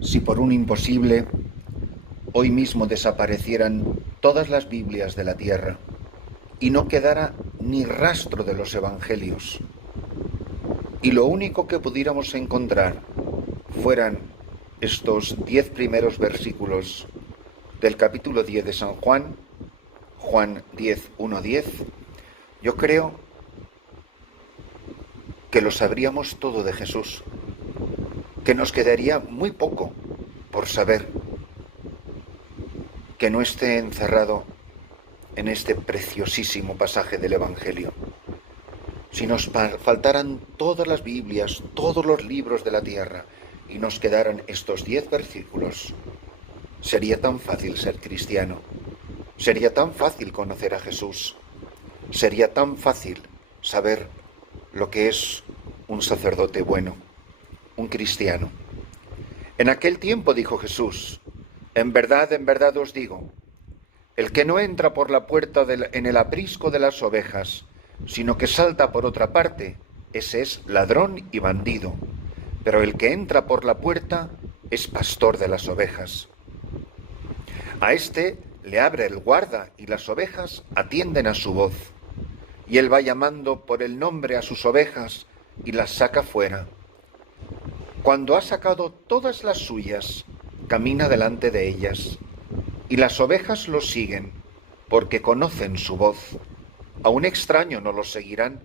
Si por un imposible hoy mismo desaparecieran todas las Biblias de la tierra y no quedara ni rastro de los evangelios, y lo único que pudiéramos encontrar fueran estos 10 primeros versículos del capítulo 10 de San Juan, Juan 10, 1-10, yo creo que lo sabríamos todo de Jesús, que nos quedaría muy poco por saber que no esté encerrado en este preciosísimo pasaje del Evangelio. Si nos faltaran todas las Biblias, todos los libros de la tierra, y nos quedaran estos 10 versículos, sería tan fácil ser cristiano, sería tan fácil conocer a Jesús, sería tan fácil saber lo que es un sacerdote bueno, un cristiano. En aquel tiempo dijo Jesús: en verdad os digo, el que no entra por la puerta en el aprisco de las ovejas, sino que salta por otra parte, ese es ladrón y bandido. Pero el que entra por la puerta es pastor de las ovejas. A éste le abre el guarda y las ovejas atienden a su voz. Y él va llamando por el nombre a sus ovejas y las saca fuera. Cuando ha sacado todas las suyas, camina delante de ellas. Y las ovejas lo siguen, porque conocen su voz. A un extraño no lo seguirán,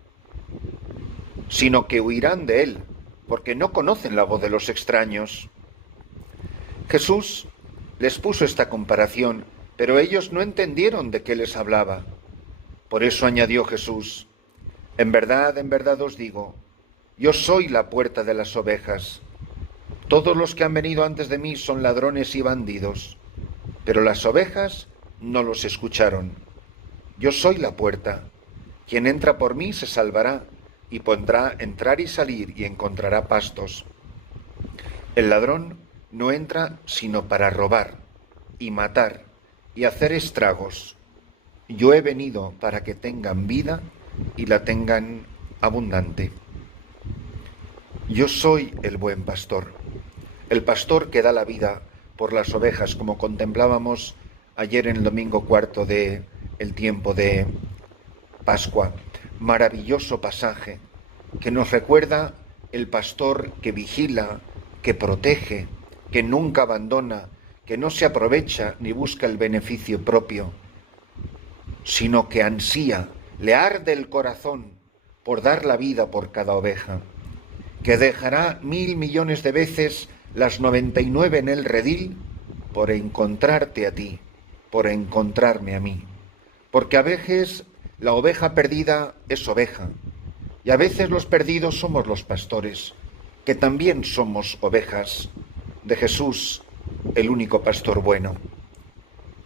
sino que huirán de él, porque no conocen la voz de los extraños. Jesús les puso esta comparación, pero ellos no entendieron de qué les hablaba. Por eso añadió Jesús: en verdad os digo, yo soy la puerta de las ovejas. Todos los que han venido antes de mí son ladrones y bandidos, pero las ovejas no los escucharon. Yo soy la puerta. Quien entra por mí se salvará y podrá entrar y salir y encontrará pastos. El ladrón no entra sino para robar y matar y hacer estragos. Yo he venido para que tengan vida y la tengan abundante. Yo soy el buen pastor, el pastor que da la vida por las ovejas, como contemplábamos ayer en el domingo cuarto del tiempo de Pascua. Maravilloso pasaje que nos recuerda el pastor que vigila, que protege, que nunca abandona, que no se aprovecha ni busca el beneficio propio, sino que ansía, le arde el corazón por dar la vida por cada oveja, que dejará 1.000 millones de veces las 99 en el redil por encontrarte a ti, por encontrarme a mí. Porque a veces la oveja perdida es oveja, y a veces los perdidos somos los pastores, que también somos ovejas de Jesús, el único pastor bueno.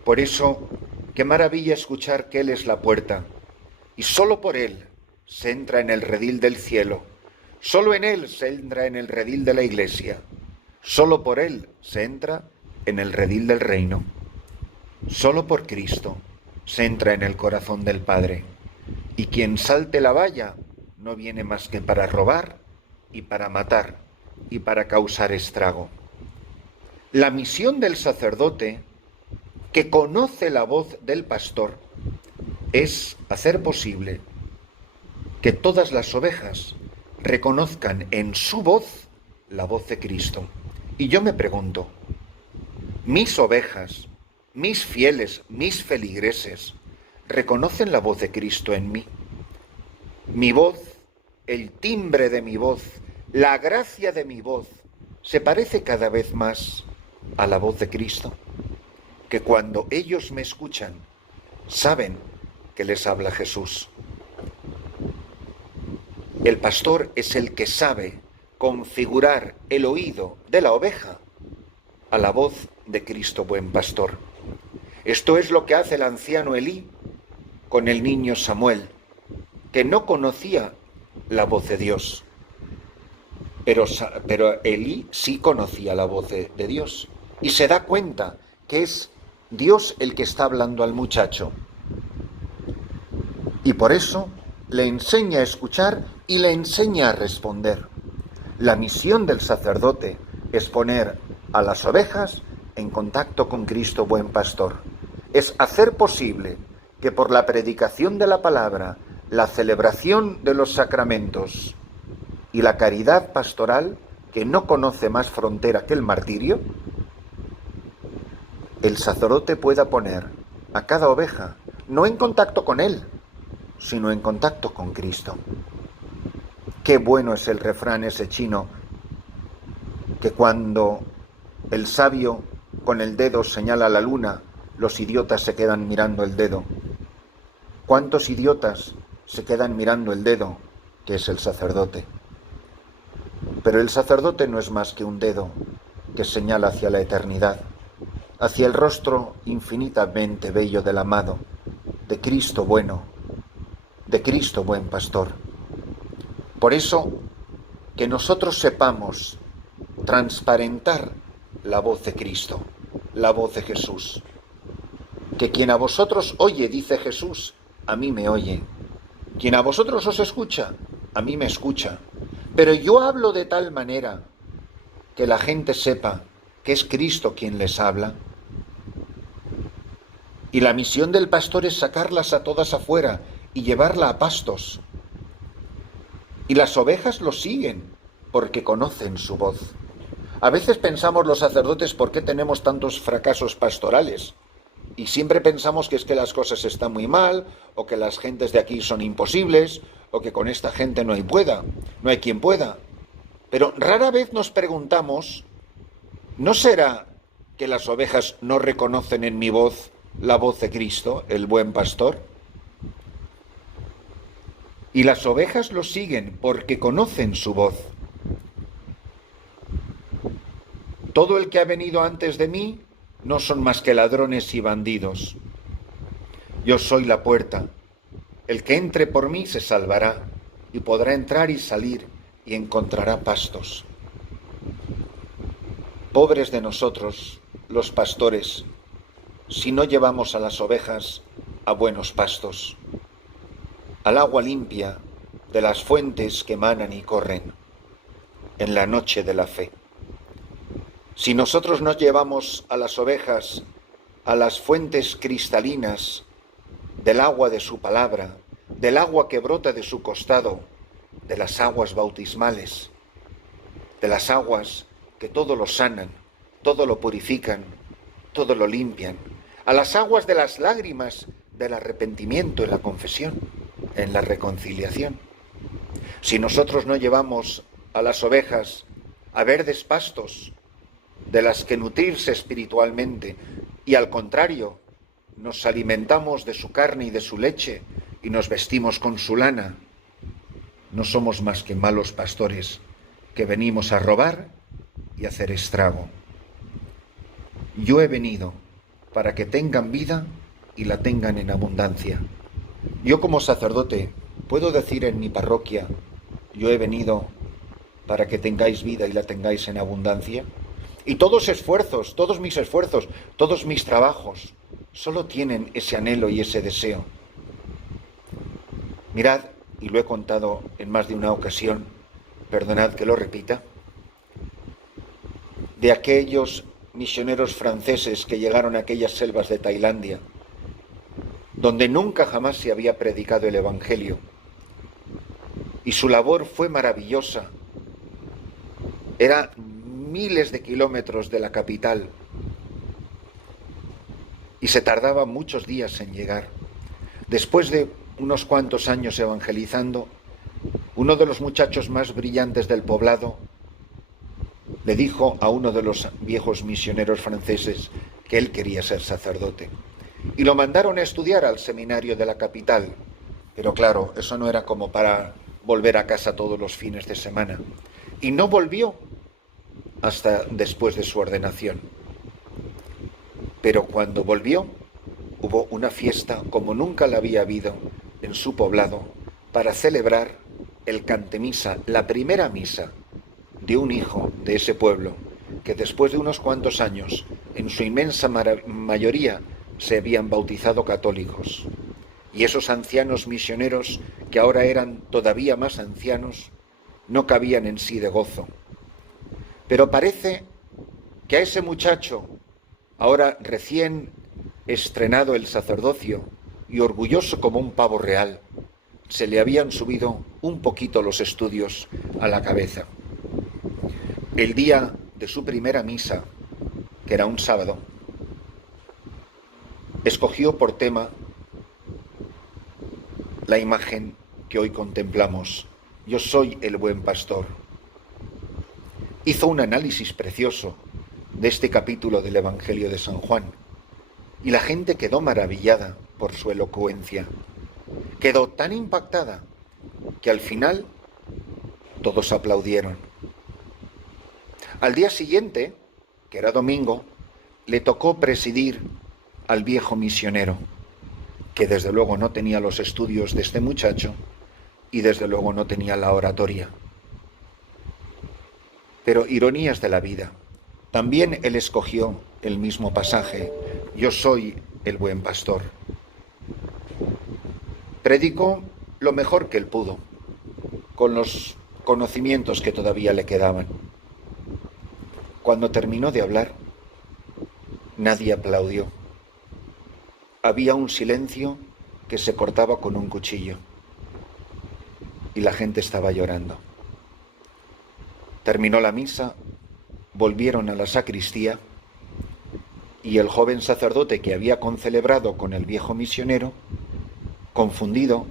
Por eso, qué maravilla escuchar que Él es la puerta, y solo por Él se entra en el redil del cielo, solo en Él se entra en el redil de la Iglesia, solo por Él se entra en el redil del reino, solo por Cristo se entra en el corazón del Padre, y quien salte la valla no viene más que para robar y para matar y para causar estrago. La misión del sacerdote, que conoce la voz del pastor, es hacer posible que todas las ovejas reconozcan en su voz la voz de Cristo. Y yo me pregunto, mis ovejas, mis fieles, mis feligreses, ¿reconocen la voz de Cristo en mí? Mi voz, el timbre de mi voz, la gracia de mi voz, ¿se parece cada vez más a la voz de Cristo? Que cuando ellos me escuchan, saben que les habla Jesús. El pastor es el que sabe configurar el oído de la oveja a la voz de Cristo buen pastor. Esto es lo que hace el anciano Elí con el niño Samuel, que no conocía la voz de Dios, pero Elí sí conocía la voz de Dios y se da cuenta que es Dios el que está hablando al muchacho. Y por eso le enseña a escuchar y le enseña a responder. La misión del sacerdote es poner a las ovejas en contacto con Cristo buen pastor. Es hacer posible que por la predicación de la palabra, la celebración de los sacramentos y la caridad pastoral, que no conoce más frontera que el martirio, el sacerdote pueda poner a cada oveja no en contacto con él, sino en contacto con Cristo. Qué bueno es el refrán ese chino, que cuando el sabio con el dedo señala la luna, los idiotas se quedan mirando el dedo. ¿Cuántos idiotas se quedan mirando el dedo, que es el sacerdote? Pero el sacerdote no es más que un dedo que señala hacia la eternidad, hacia el rostro infinitamente bello del amado, de Cristo bueno, de Cristo buen pastor. Por eso, que nosotros sepamos transparentar la voz de Cristo, la voz de Jesús. Que quien a vosotros oye, dice Jesús, a mí me oye. Quien a vosotros os escucha, a mí me escucha. Pero yo hablo de tal manera que la gente sepa que es Cristo quien les habla. Y la misión del pastor es sacarlas a todas afuera y llevarla a pastos. Y las ovejas lo siguen porque conocen su voz. A veces pensamos los sacerdotes por qué tenemos tantos fracasos pastorales. Y siempre pensamos que es que las cosas están muy mal, o que las gentes de aquí son imposibles, o que con esta gente no hay quien pueda. Pero rara vez nos preguntamos, ¿no será que las ovejas no reconocen en mi voz la voz de Cristo, el buen pastor? Y las ovejas lo siguen porque conocen su voz. Todo el que ha venido antes de mí no son más que ladrones y bandidos. Yo soy la puerta. El que entre por mí se salvará y podrá entrar y salir y encontrará pastos. Pobres de nosotros, los pastores, si no llevamos a las ovejas a buenos pastos, al agua limpia de las fuentes que manan y corren en la noche de la fe. Si nosotros no llevamos a las ovejas a las fuentes cristalinas del agua de su palabra, del agua que brota de su costado, de las aguas bautismales, de las aguas que todo lo sanan, todo lo purifican, todo lo limpian, a las aguas de las lágrimas del arrepentimiento en la confesión, en la reconciliación. Si nosotros no llevamos a las ovejas a verdes pastos de las que nutrirse espiritualmente, y al contrario, nos alimentamos de su carne y de su leche y nos vestimos con su lana, no somos más que malos pastores que venimos a robar y hacer estrago. Yo he venido para que tengan vida y la tengan en abundancia. Yo como sacerdote puedo decir en mi parroquia, yo he venido para que tengáis vida y la tengáis en abundancia. Y todos mis esfuerzos, todos mis trabajos, solo tienen ese anhelo y ese deseo. Mirad, y lo he contado en más de una ocasión, perdonad que lo repita, de aquellos misioneros franceses que llegaron a aquellas selvas de Tailandia, donde nunca jamás se había predicado el Evangelio, y su labor fue maravillosa. Era miles de kilómetros de la capital y se tardaba muchos días en llegar. Después de unos cuantos años evangelizando, uno de los muchachos más brillantes del poblado le dijo a uno de los viejos misioneros franceses que él quería ser sacerdote y lo mandaron a estudiar al seminario de la capital. Pero claro, eso no era como para volver a casa todos los fines de semana, y no volvió hasta después de su ordenación. Pero cuando volvió, hubo una fiesta como nunca la había habido en su poblado para celebrar el cantemisa, la primera misa de un hijo de ese pueblo, que después de unos cuantos años, en su inmensa mayoría, se habían bautizado católicos. Y esos ancianos misioneros, que ahora eran todavía más ancianos, no cabían en sí de gozo. Pero parece que a ese muchacho, ahora recién estrenado el sacerdocio y orgulloso como un pavo real, se le habían subido un poquito los estudios a la cabeza. El día de su primera misa, que era un sábado, escogió por tema la imagen que hoy contemplamos: yo soy el buen pastor. Hizo un análisis precioso de este capítulo del Evangelio de San Juan, y la gente quedó maravillada por su elocuencia. Quedó tan impactada que al final todos aplaudieron. Al día siguiente, que era domingo, le tocó presidir al viejo misionero, que desde luego no tenía los estudios de este muchacho y desde luego no tenía la oratoria. Pero ironías de la vida. También él escogió el mismo pasaje: yo soy el buen pastor. Predicó lo mejor que él pudo, con los conocimientos que todavía le quedaban. Cuando terminó de hablar, nadie aplaudió. Había un silencio que se cortaba con un cuchillo, y la gente estaba llorando. Terminó la misa, volvieron a la sacristía, y el joven sacerdote que había concelebrado con el viejo misionero, confundido,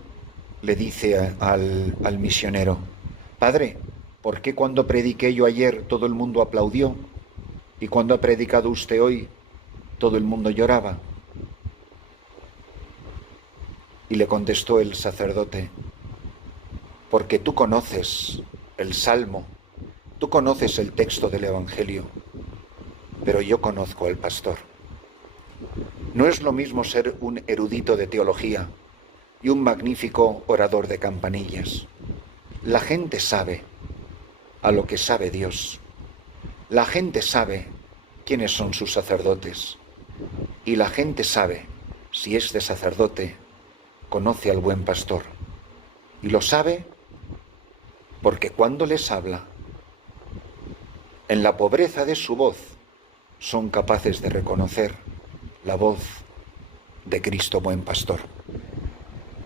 le dice al misionero: Padre, ¿por qué cuando prediqué yo ayer todo el mundo aplaudió y cuando ha predicado usted hoy todo el mundo lloraba? Y le contestó el sacerdote: porque tú conoces el Salmo, tú conoces el texto del Evangelio, pero yo conozco al pastor. No es lo mismo ser un erudito de teología y un magnífico orador de campanillas. La gente sabe a lo que sabe Dios. La gente sabe quiénes son sus sacerdotes. Y la gente sabe si este sacerdote conoce al buen pastor. Y lo sabe porque cuando les habla, en la pobreza de su voz, son capaces de reconocer la voz de Cristo buen pastor.